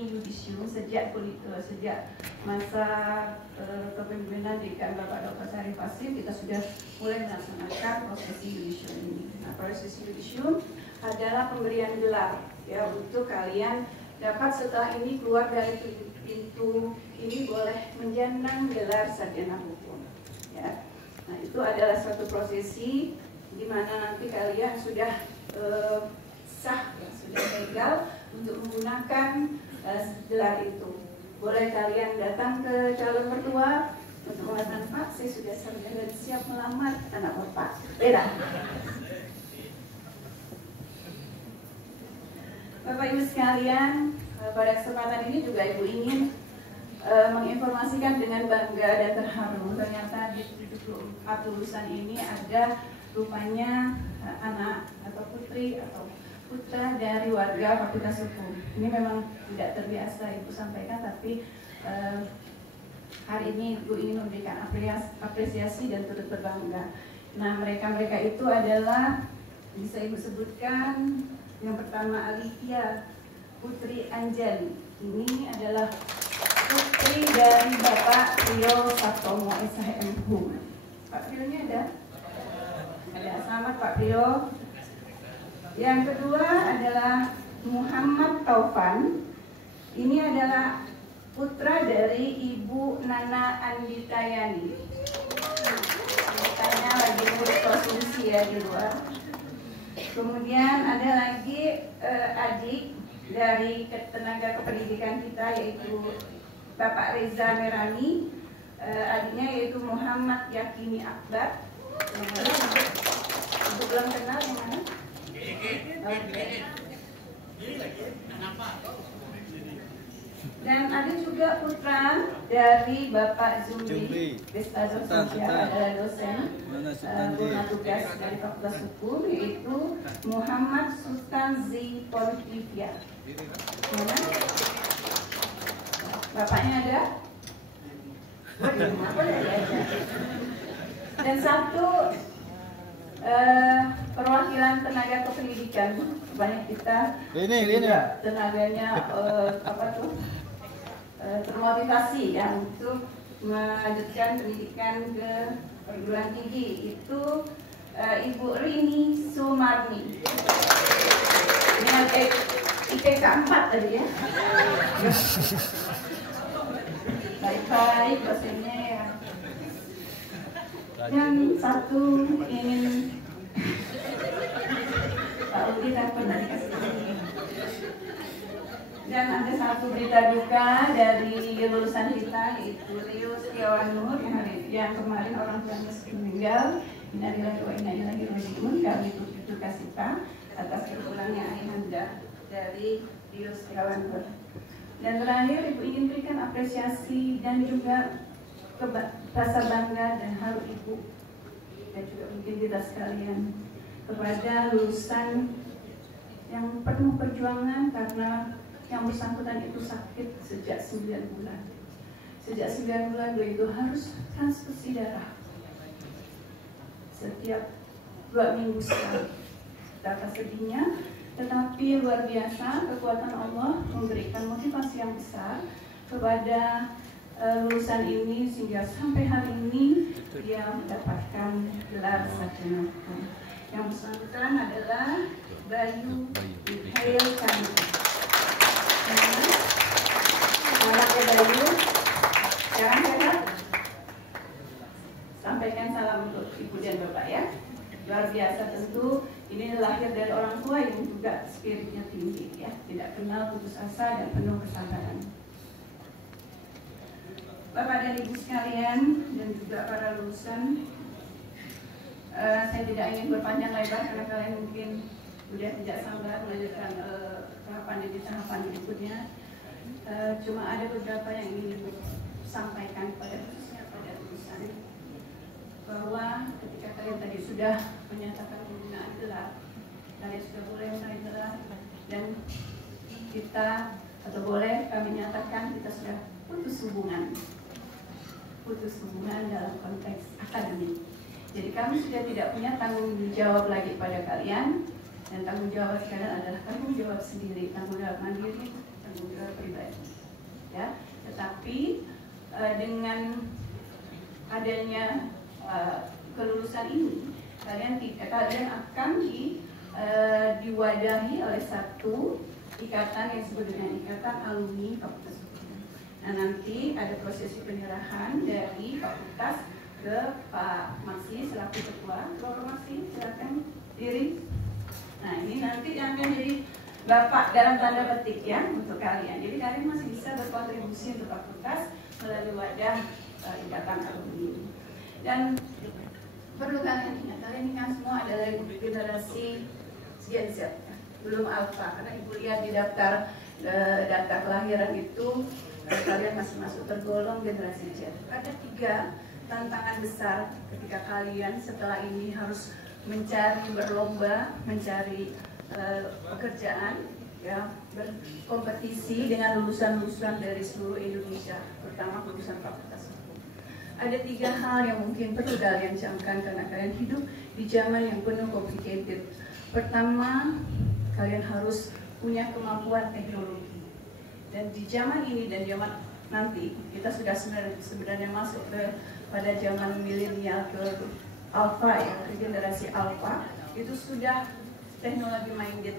Koni Yudisium sejak masa kepemimpinan di Bapak Dr. Syarif Hasim, kita sudah mulai melaksanakan prosesi yudisium ini. Nah, prosesi yudisium adalah pemberian gelar ya untuk kalian dapat setelah ini keluar dari pintu ini boleh menjandang gelar sarjana hukum. Ya. Nah, itu adalah suatu prosesi di mana nanti kalian sudah sah, ya, sudah legal untuk menggunakan gelar itu. Boleh kalian datang ke calon mertua untuk mengatakan, Pak, saya sudah sarjana dan siap melamar anak Bapak. Beda. Bapak Ibu sekalian, pada kesempatan ini juga Ibu ingin menginformasikan dengan bangga dan terharu, ternyata di 74 lulusan ini ada rupanya anak atau putri atau putra dari warga Fakultas Hukum. Ini memang tidak terbiasa Ibu sampaikan, tapi hari ini Ibu ingin memberikan apresiasi dan turut berbangga. Nah, mereka itu adalah, bisa Ibu sebutkan, yang pertama Alivia Putri Anjali. Ini adalah putri dari Bapak Rio Sabtomo SHM HUM. Pak Rio-nya ada? Ada. Selamat Pak Rio. Yang kedua adalah Muhammad Taufan. Ini adalah putra dari Ibu Nana Anditayani. Katanya lagi ngurus konsumsi ya di luar. Kemudian ada lagi adik dari tenaga kependidikan kita, yaitu Bapak Reza Merani. Adiknya yaitu Muhammad Yakini Akbar. Ibu belum kenal yang mana? Dan ada juga putra dari Bapak Zumbi Bestado Sosial, adalah dosen guna tugas dari Fakultas Hukum, yaitu Muhammad Sultan Zi Portivia. Mana? Bapaknya ada? Dan satu perwakilan tenaga kependidikan, banyak kita tenaganya termotivasi yang untuk melanjutkan pendidikan ke perguruan tinggi, itu Ibu Rini Sumarni. Ini IPK 4 tadi ya. Baik-baik dosennya ya. Yang satu ingin Pak Udi tak pernah dikasih. Dan ada satu berita duka dari lulusan kita, yaitu Rio Setiawan Nur yang kemarin orang tuanya meninggal. Innalillahi wa inna ilaihi raji'un. Kami turut kasih atas berpulangnya ayahanda dari Rio Setiawan Nur. Dan terakhir, Ibu ingin berikan apresiasi dan juga rasa bangga dan haru Ibu dan juga mungkin kita sekalian kepada lulusan yang penuh perjuangan, karena yang bersangkutan itu sakit sejak 9 bulan. Sejak 9 bulan beliau itu harus transfusi darah setiap 2 minggu sekali. Betapa sedihnya, tetapi luar biasa kekuatan Allah memberikan motivasi yang besar kepada lulusan ini sehingga sampai hari ini dia mendapatkan gelar sarjana hukum. Yang bersangkutan adalah Bayu Mikhail Chandra. Anaknya Bayu, sekarang sehat. Sampaikan salam untuk Ibu dan Bapak ya. Luar biasa tentu, ini lahir dari orang tua yang juga spiritnya tinggi ya, tidak kenal putus asa dan penuh kesabaran. Bapak dan Ibu sekalian dan juga para lulusan, saya tidak ingin berpanjang lebar karena kalian mungkin sudah tidak sabar melanjutkan tahapan demi tahapan berikutnya. Cuma ada beberapa yang ingin Ibu sampaikan khususnya pada lulusan, bahwa ketika kalian tadi sudah menyatakan penggunaan gelar, kalian sudah boleh menaik gelar, dan kita atau boleh kami nyatakan kita sudah putus hubungan dalam konteks akademik. Jadi kami sudah tidak punya tanggung jawab lagi pada kalian, dan tanggung jawab sekarang adalah tanggung jawab sendiri, tanggung jawab mandiri, tanggung jawab pribadi. dengan adanya kelulusan ini kalian akan diwadahi oleh satu ikatan yang disebut dengan ikatan alumni fakultas hukum. Nah, nanti ada prosesi penyerahan dari fakultas ke Pak Maksi selaku ketua. Bapak Maksi, silakan diri. Nah, ini nanti yang akan jadi Bapak dalam tanda petik ya untuk kalian. Jadi kalian masih bisa berkontribusi untuk fakultas melalui wadah ikatan alumni. Dan perlu kalian ingat, kalian ini kan semua adalah generasi Gen Z, ya. Belum alpha, karena ibu lihat di daftar data kelahiran itu kalian masih masuk tergolong generasi Z. Ada 3 tantangan besar ketika kalian setelah ini harus berlomba mencari pekerjaan, ya, berkompetisi dengan lulusan-lulusan dari seluruh Indonesia, terutama lulusan fakultas hukum. Ada 3 hal yang mungkin perlu kalian camkan karena kalian hidup di zaman yang penuh complicated. Pertama, kalian harus punya kemampuan teknologi. Dan di zaman ini dan zaman nanti, kita sudah sebenarnya masuk pada zaman milenial ke alpha, ya, ke generasi alpha, itu sudah teknologi minded.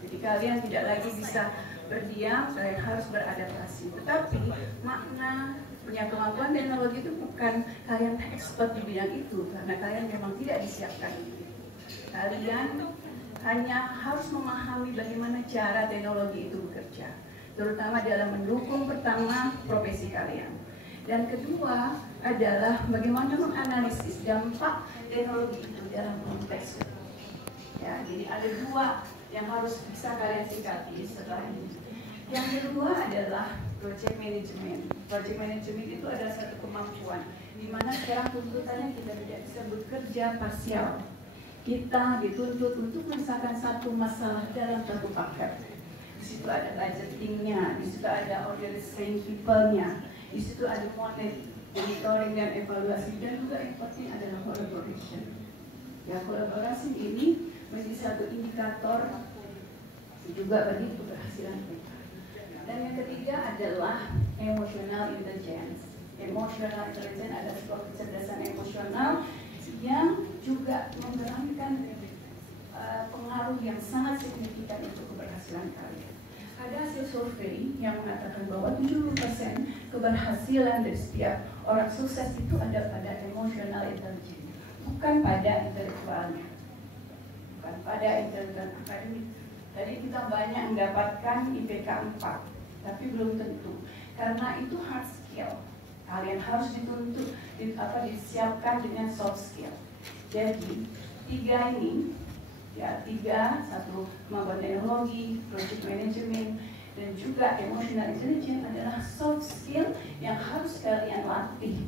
Jadi kalian tidak lagi bisa berdiam, kalian harus beradaptasi. Tetapi makna punya kemampuan teknologi itu bukan kalian expert di bidang itu, karena kalian memang tidak disiapkan. Kalian hanya harus memahami bagaimana cara teknologi itu bekerja, terutama dalam mendukung pertama profesi kalian. Dan kedua adalah bagaimana menganalisis dampak teknologi itu dalam konteks. Ya, jadi ada 2 yang harus bisa kalian sikapi setelah ini. Yang kedua adalah project management. Project management itu adalah satu kemampuan di mana sekarang tuntutannya kita tidak bisa bekerja parsial. Kita dituntut untuk menyelesaikan satu masalah dalam satu paket. Di situ ada budgetingnya, di situ ada organizing people-nya, di situ ada monitoring dan evaluasi, dan juga yang penting adalah collaboration. Ya, kolaborasi ini menjadi satu indikator juga bagi keberhasilan kita. Dan yang ketiga adalah emotional intelligence. Emotional intelligence adalah sebuah kecerdasan emosional yang juga memberikan pengaruh yang sangat signifikan untuk keberhasilan kalian. Ada hasil survei yang mengatakan bahwa 70% keberhasilan dari setiap orang sukses itu ada pada emotional intelligence, bukan pada intelektualnya, bukan pada intelektual akademik. Jadi kita banyak mendapatkan IPK 4, tapi belum tentu, karena itu hard skill. Kalian harus dituntut, disiapkan dengan soft skill. Jadi 3 ini, ya 3, satu kemampuan teknologi, project management, dan juga emotional intelligence adalah soft skill yang harus kalian latih